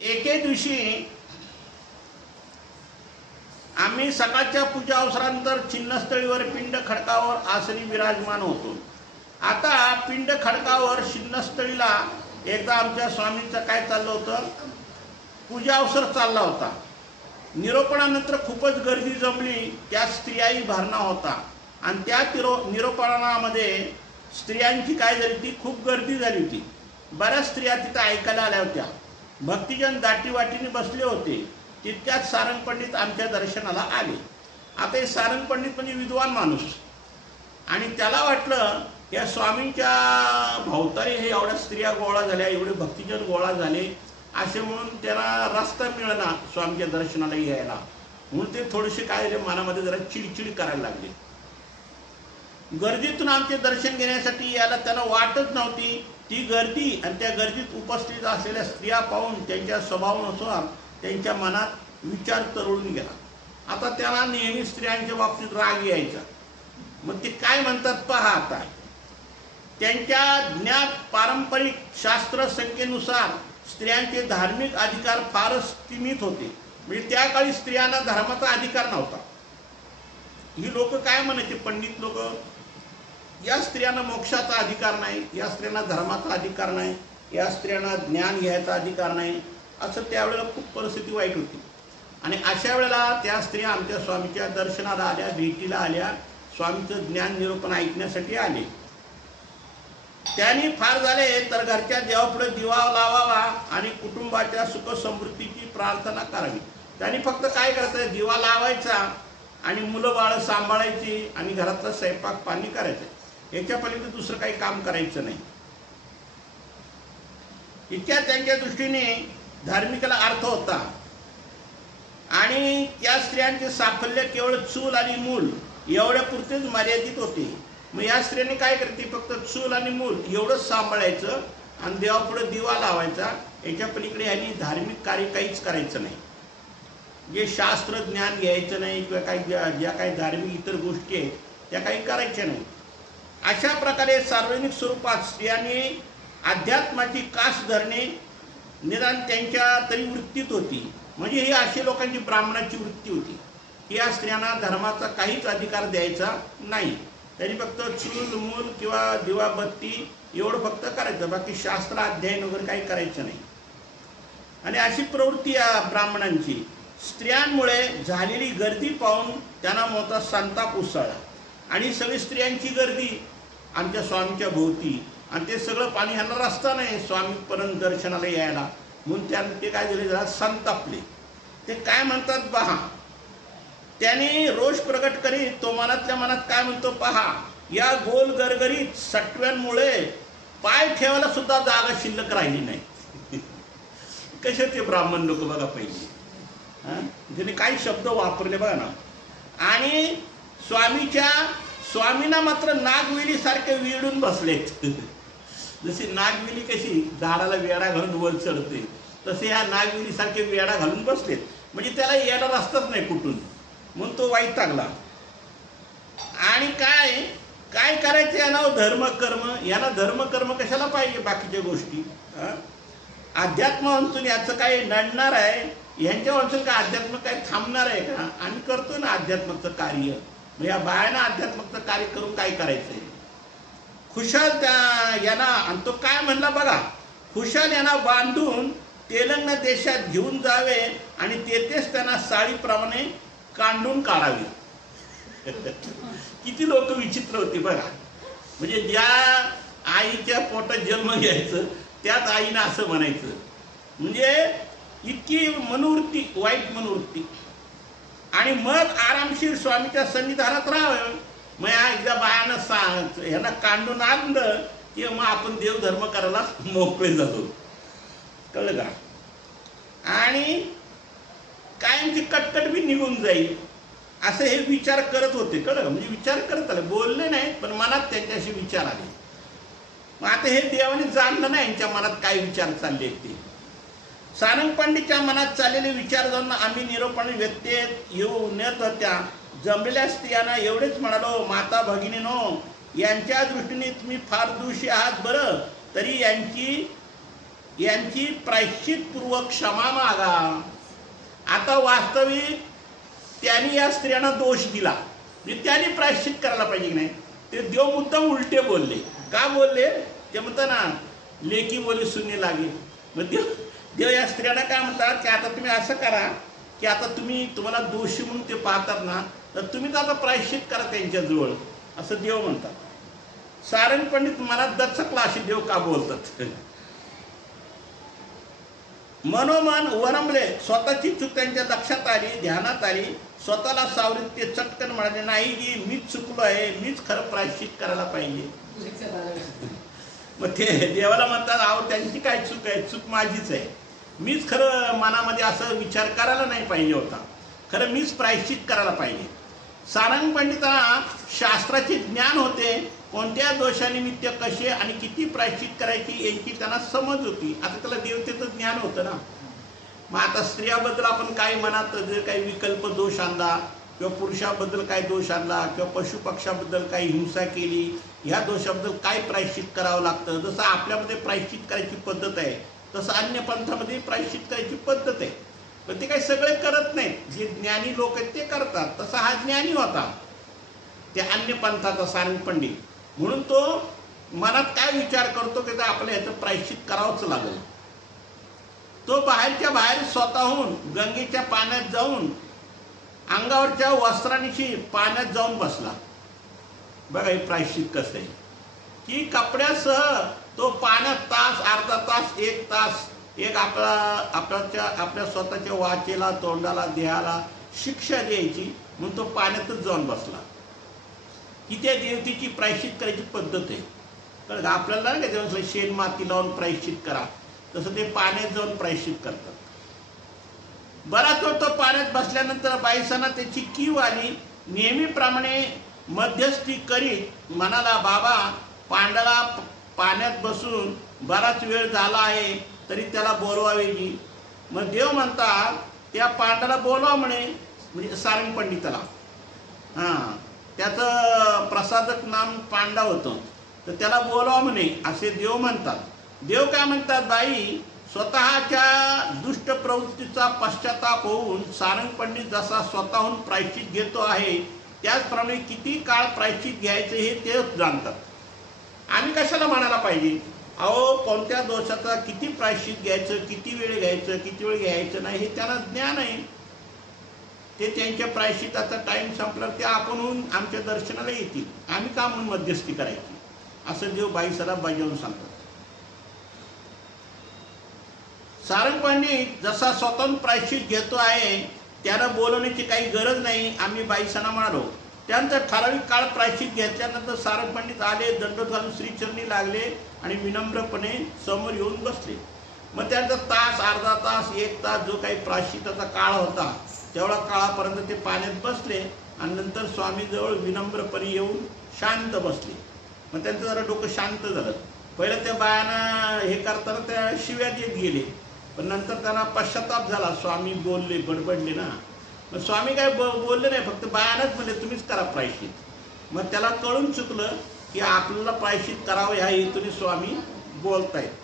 एके दिवशी आम्ही सकाळच्या पूजा अवसरानंतर चिन्हस्थळीवर पिंड खडकावर आसनी विराजमान होतो. आता पिंड खडकावर चिन्हस्थळीला एकदा आमच्या स्वामींचं काय चाललं होतं, पूजा अवसर चालला होता. निरोपणानंतर खूपच गर्दी जमली. त्यात स्त्रियाही भरणा होता आणि त्या निरोपणामध्ये स्त्रियांची काय झाली, ती खूप गर्दी झाली होती. बऱ्याच स्त्रिया तिथं ऐकायला आल्या होत्या. भक्तिजन दाटीवाटीने बसले होते. तितक्यात सारंग पंडित आमच्या दर्शनाला आले. आता हे सारंग पंडित म्हणजे विद्वान माणूस, आणि त्याला वाटलं या स्वामींच्या भोवताली हे एवढ्या स्त्रिया गोळा झाल्या, एवढे भक्तिजन गोळा झाले असे, म्हणून त्याला रस्ता मिळेना स्वामींच्या दर्शनाला यायला. म्हणून ते थोडेसे काय झाले, मनामध्ये जरा चिडचिड करायला लागले. गर्दीतून आमचे दर्शन घेण्यासाठी यायला त्याला वाटच नव्हती. ती गर्दी आणि त्या गर्दीत उपस्थित असलेल्या स्त्रिया पाहून त्यांच्या स्वभावानुसार त्यांच्या मनात विचार तरळून गेला. आता त्याला नेहमी स्त्रियांच्या बाबतीत राग यायचा. मग ते काय म्हणतात पहा. आता त्यांच्या ज्ञात पारंपरिक शास्त्र संख्येनुसार स्त्रियांचे धार्मिक अधिकार फारच सीमित होते. म्हणजे त्या काळी स्त्रियांना धर्माचा अधिकार नव्हता. ही लोक काय म्हणायचे, पंडित लोक, या स्त्रियांना मोक्षाचा अधिकार नाही, या स्त्रियांना धर्माचा अधिकार नाही, या स्त्रियांना ज्ञान घ्यायचा अधिकार नाही, असं त्यावेळेला खूप परिस्थिती वाईट होती. आणि अशा वेळेला त्या स्त्रिया आमच्या स्वामीच्या दर्शनाला आल्या, भेटीला आल्या, स्वामीचं ज्ञान निरूपण ऐकण्यासाठी आले. त्यांनी फार झाले तर घरच्या देवापुढे दिवा लावावा आणि कुटुंबाच्या सुख समृद्धीची प्रार्थना करावी. त्यांनी फक्त काय करायचं, दिवा लावायचा आणि मुलं बाळ सांभाळायची आणि घरातला स्वयंपाक पाणी करायचं. याच्या पलीकडे दुसरं काही काम करायचं नाही. इतक्या त्यांच्या दृष्टीने धार्मिकला अर्थ होता. आणि त्या स्त्रियांचे साफल्य केवळ चूल आणि मूल एवढ्या पुरतेच मर्यादित होते. मग या स्त्रियांनी काय करते, फक्त चूल आणि मूल एवढंच सांभाळायचं आणि देवापुढे दिवा लावायचा. याच्या पलीकडे यांनी धार्मिक कार्य काहीच करायचं नाही. जे शास्त्र ज्ञान घ्यायचं नाही किंवा काही ज्या काही धार्मिक इतर गोष्टी आहेत त्या काही करायच्या नाही. अशा प्रकारे सार्वजनिक स्वरूपात स्त्रियांनी अध्यात्माची कास धरणे निदान त्यांच्या तरी वृत्तीत होती. म्हणजे ही अशी लोकांची ब्राह्मणाची वृत्ती होती की या स्त्रियांना धर्माचा काहीच अधिकार द्यायचा नाही. त्यांनी फक्त चूल मूल किंवा दिवाबत्ती एवढं फक्त करायचं, बाकी शास्त्र अध्ययन वगैरे काही करायचं नाही. आणि अशी प्रवृत्ती या ब्राह्मणांची. स्त्रियांमुळे झालेली गर्दी पाहून त्यांना मोठा संताप उसळला. आणि सगळी स्त्रियांची गर्दी आमच्या स्वामीच्या भोवती, आणि ते सगळं पाणी ह्यांना रस्ता नाही स्वामीपर्यंत दर्शनाला यायला. म्हणून त्यानं ते काय झाले, जरा संतापले. ते काय म्हणतात पहा. त्याने रोष प्रकट करीत तो मनातल्या मनात काय म्हणतो पहा. या गोल गरगरीत सटव्यांमुळे पाय ठेवायला सुद्धा जागा शिल्लक राहिली नाही. कसे ते ब्राह्मण लोक बघा पहिले, ज्याने काही शब्द वापरले बघा ना. आणि स्वामींना मात्र नागवेली सारखे विडून बसलेत. जशी नागवेली कशी झाडाला वेडा घालून वर चढते, तसे ह्या नागवेली सारखे वेडा घालून बसलेत. म्हणजे त्याला यायला रस्ताच नाही कुठून, म्हणून तो वैतागला. आणि काय काय करायचं याला, धर्म कर्म. याला धर्म कर्म कशाला पाहिजे, बाकीच्या गोष्टी. अध्यात्म म्हणून याचं काय नडणार आहे, यांच्या वाचून काय अध्यात्म काय थांबणार आहे का. आम्ही करतो ना अध्यात्माचं कार्य. मग या बायांना अध्यात्माचं कार्य करून काय करायचंय. खुशाल यांना, आणि तो काय म्हणला बघा, खुशाल यांना बांधून तेलंगणा देशात घेऊन जावे आणि तेथेच त्यांना साडीप्रमाणे कांडून काढावे. किती लोक विचित्र होते बघा. म्हणजे ज्या आईच्या पोटात जन्म घ्यायचं त्याच आईनं असं म्हणायचं. म्हणजे इतकी मनोवृत्ती, वाईट मनोवृत्ती. आणि मग आरामशीर स्वामीच्या सन्निधानात राहावं. मग एकदा बायानं ह्यांना कांडून आणलं की मग आपण देवधर्म करायला मोकळे जातो. कळलं का. आणि कायमची कटकट बी निघून जाईल असं हे विचार करत होते. कळलं. म्हणजे विचार करत आले, बोलले नाही पण मनात त्यांच्याशी विचार आले. मग आता हे देवाने जाणलं नाही यांच्या मनात काय विचार चालले ते. सारंग पंडितच्या मनात चाललेले विचार जाऊन आम्ही निरोपण व्यत्यय येऊ नेत होत्या जमलेल्या स्त्रियांना एवढेच म्हणालो, माता भगिनीनो, यांच्या दृष्टीने तुम्ही फार दोषी आहात बरं, तरी यांची यांची प्रायश्चितपूर्वक क्षमा मागा. आता वास्तविक त्यांनी या स्त्रियांना दोष दिला, म्हणजे त्यांनी प्रायश्चित करायला पाहिजे की नाही. ते देव मुद्दाम उलटे बोलले. का बोलले ते म्हणतात ना, लेकी बोली सुने लागे. मग देव या स्त्रियांना काय म्हणतात की आता तुम्ही असं करा की आता तुम्हाला दोषी म्हणून ते पाहतात ना, तर तुम्ही आता प्रायश्चित करा त्यांच्याजवळ, असं देव म्हणतात. सारंग पंडित मला दचकला असे देव का बोलतात. मनोमन वरमले. स्वतःची चूक त्यांच्या लक्षात आली, ध्यानात आली. स्वतःला सावरीत ते चटकन म्हणाले, नाही की मीच चुकलो आहे, मीच खरं प्रायश्चित करायला पाहिजे. मग ते देवाला म्हणतात, अहो त्यांची काय चूक आहे, चूक माझीच आहे. मीच खरं मनामध्ये असं विचार करायला नाही पाहिजे होता, खरं मीच प्रायश्चित करायला पाहिजे. सारंग पंडितांना शास्त्राचे ज्ञान होते, कोणत्या दोषानिमित्त कसे आणि किती प्रायश्चित करायची यांची त्यांना समज होती. आता त्याला देवतेचं ज्ञान होतं ना. मग आता स्त्रियाबद्दल आपण काही मनात जर काही विकल्प दोष आणला किंवा पुरुषाबद्दल काही दोष आणला किंवा पशुपक्षाबद्दल काही हिंसा केली, ह्या दोषाबद्दल काय प्रायश्चित करावं लागतं. जसं आपल्यामध्ये प्रायश्चित करायची पद्धत आहे तसं अन्य पंथामध्ये प्रायश्चित करायची पद्धत आहे. पण ते काही सगळे करत नाहीत. जे ज्ञानी लोक आहेत ते करतात. तसा हा ज्ञानी होता त्या अन्य पंथाचा सारंग पंडित. म्हणून तो मनात काय विचार करतो की आपल्या ह्याचं प्रायश्चित करावंच लागेल. तो बाहेरच्या बाहेर स्वतःहून गंगेच्या पाण्यात जाऊन अंगावरच्या वस्त्रांशी पाण्यात जाऊन बसला. बघा हे प्रायश्चित कसं आहे की कपड्यासह तो पाण्यात तास, अर्धा तास, एक तास, एक आपल्या स्वतःच्या वाचेला, तोंडाला, देहाला शिक्षा द्यायची म्हणून तो पाण्यातच जाऊन बसला. ही त्या देवतेची प्रायश्चित करायची पद्धत आहे. कारण आपल्याला नाही का तेव्हा शेण माती लावून प्रायश्चित करा, तसं ते पाण्यात जाऊन प्रायश्चित करतात. बराच वेळ तो पाण्यात बसल्यानंतर बाईसांना त्याची कीव आली. नेहमीप्रमाणे मध्यस्थी करीत म्हणाला, बाबा पांडाला पाण्यात बसून बराच वेळ झाला आहे, तरी त्याला बोलवावे की. मग देव म्हणतात त्या पांडाला बोलवा म्हणे, म्हणजे सारंग पंडिताला. त्याचं प्रसादक नाम पांडा होतं, तर त्याला बोलवा म्हणे असे देव म्हणतात. देव काय म्हणतात, बाई स्वतःच्या दुष्ट प्रवृत्तीचा पश्चाताप होऊन सारंग पंडित जसा स्वतःहून प्रायश्चित घेतो आहे, त्याचप्रमाणे किती काळ प्रायश्चित घ्यायचं हे तेच जाणतात. आम्ही कशाला म्हणायला पाहिजे, अहो कोणत्या दोषाचा किती प्रायश्चित घ्यायचं, किती वेळ घ्यायचं, किती वेळ घ्यायचं नाही, हे त्यांना ज्ञान आहे. ते त्यांच्या प्रायश्चिताचा टाइम संपला ते आपणहून आमच्या दर्शनाला येतील. आम्ही का म्हणून मध्यस्थी करायची, असं देव बाईसाला बजावून सांगतात. सारंग पंडित जसा स्वतंत्र प्रायश्चित घेतो आहे, त्यानं बोलवण्याची काही गरज नाही, आम्ही बाईसांना म्हणालो. त्यानंतर ठराविक काळ प्रायश्चित घेतल्यानंतर सारंग पंडित आले, दंडवत घालून श्रीचरणी लागले आणि विनम्रपणे समोर येऊन बसले. मग त्यांचा तास, अर्धा तास, एक तास जो काही प्रायश्चिताचा काळ होता तेवढा काळापर्यंत ते पाण्यात बसले आणि नंतर स्वामीजवळ विनम्रपणे येऊन शांत बसले. मग त्यांचं जरा डोकं शांत झालं. पहिलं त्या बायांना हे करताना त्या शिव्या देत गेले, पण नंतर त्यांना पश्चाताप झाला. स्वामी बोलले, बडबडले ना. मग स्वामी काय बोलले नाही, फक्त बायानच म्हणले तुम्हीच करा प्रायश्चित. मग त्याला कळून चुकलं की आपल्याला प्रायश्चित करावं ह्या हेतूने स्वामी बोलतायत.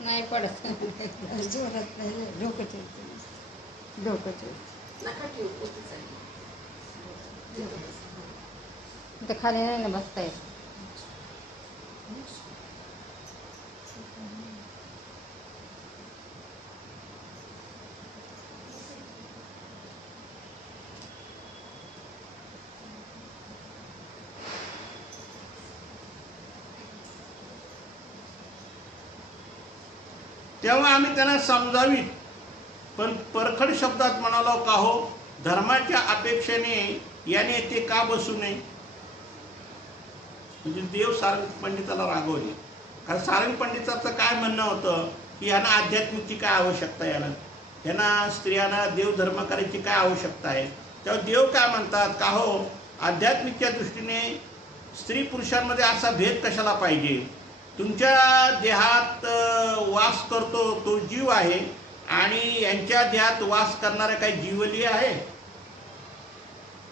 नाही पडत जोरात नाही, डोकं तर खाली नाही ना बसता येत. तेव्हा आम्ही त्यांना समजावीत, पण परखड शब्दात म्हणालो का हो, धर्माच्या अपेक्षेने याने ते का बसू नये. म्हणजे देव सारंग पंडिताला रागवले. कारण सारंग पंडिताचं काय म्हणणं होतं की यांना आध्यात्मिकची काय आवश्यकता आहे, यांना स्त्रियांना देवधर्म करायची काय आवश्यकता आहे. तेव्हा देव काय म्हणतात का हो, आध्यात्मिकच्या दृष्टीने स्त्री पुरुषांमध्ये असा भेद कशाला पाहिजे. तुमच्या देहात वास करतो तो जीव आहे आणि यांच्या देहात वास करणारा काही जीवली आहे.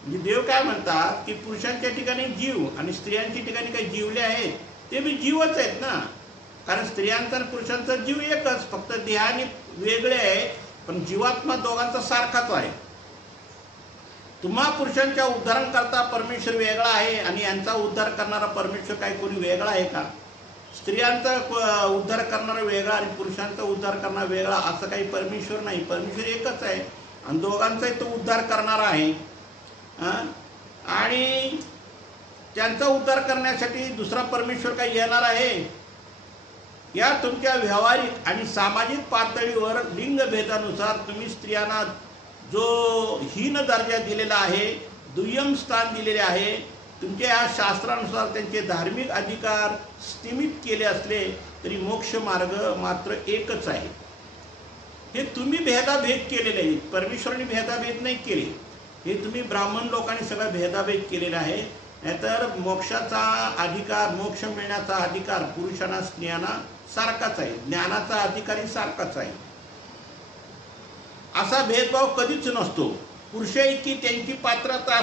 म्हणजे देव काय म्हणतात की पुरुषांच्या ठिकाणी जीव आणि स्त्रियांच्या ठिकाणी काही जीवले आहेत, ते बी जीवच आहेत ना. कारण स्त्रियांचा आणि पुरुषांचा जीव एकच, फक्त देहाने वेगळे आहे, पण जीवात्मा दोघांचा सारखाच आहे. तुम्हा पुरुषांच्या उद्धारण करता परमेश्वर वेगळा आहे आणि यांचा उद्धार करणारा परमेश्वर काही कोणी वेगळा आहे का. स्त्रियांचा उद्धार करणारा वेगळा आणि पुरुषांचा उद्धार करणारा वेगळा असं काही परमेश्वर नाही. परमेश्वर एकच आहे आणि दोघांचाही तो उद्धार करणारा आहे. आणि त्यांचा उद्धार करण्यासाठी दुसरा परमेश्वर काही येणार आहे. या तुमच्या व्यावहारिक आणि सामाजिक पातळीवर लिंगभेदानुसार तुम्ही स्त्रियांना जो हीन दर्जा दिलेला आहे, दुय्यम स्थान दिलेले आहे, तुमच्या या शास्त्रानुसार त्यांचे धार्मिक अधिकार सीमित केले असले तरी मोक्ष मार्ग मात्र एकच आहे. हे तुम्ही भेदाभेद केलेले आहे, परमेश्वराने भेदाभेद नाही केले. हे तुम्ही ब्राह्मण लोकांनी सगळं भेदाभेद केलेला आहे. नाहीतर मोक्षाचा अधिकार, मोक्ष मिळण्याचा अधिकार पुरुषांना स्त्रियांना सारखाच आहे, ज्ञानाचा अधिकारही सारखाच आहे. असा भेदभाव कधीच नसतो. पुरुषाइतकी त्यांची पात्रता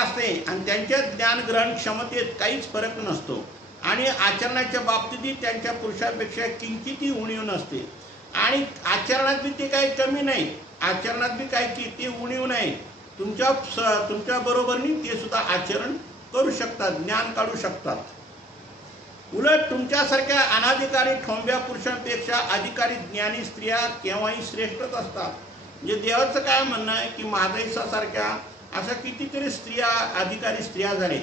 असते आणि त्यांच्या ज्ञानग्रहण क्षमतेत काहीच फरक नसतो आणि आचरणाच्या बाबतीतही त्यांच्या पुरुषापेक्षा किंचितही उणीव नसते. आणि आचरणात बी ते काही कमी नाही, आचरणात बी काही की ते उणीव नाही. तुमच्या बरोबरनी ते सुद्धा आचरण करू शकतात, ज्ञान काढू शकतात. उलट तुमच्यासारख्या अनाधिकारी ठोंब्या पुरुषांपेक्षा अधिकारी ज्ञानी स्त्रिया केव्हाही श्रेष्ठच असतात. म्हणजे देवाचं काय म्हणणं आहे की माधईसासारख्या अशा कितीतरी स्त्रिया अधिकारी स्त्रिया झाले,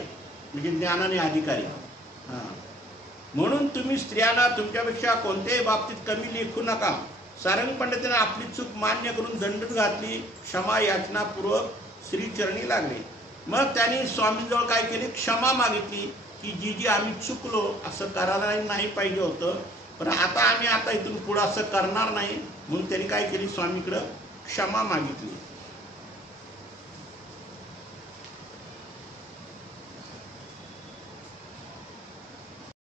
म्हणजे ज्ञानाने अधिकारी. म्हणून तुम्ही स्त्रियांना तुमच्यापेक्षा कोणत्याही बाबतीत कमी लेखू नका. सारंग पंडितांनी आपली चूक मान्य करून दंडन घातली, क्षमा याचनापूर्वक श्रीचरणी लागले. मग त्यांनी स्वामींजवळ काय केले, क्षमा मागितली की जी आम्ही चुकलो, असं करायला नाही पाहिजे होतं, पण आता इथून पुढं असं करणार नाही. म्हणून त्यांनी काय केली, स्वामीकडं क्षमा मागितली.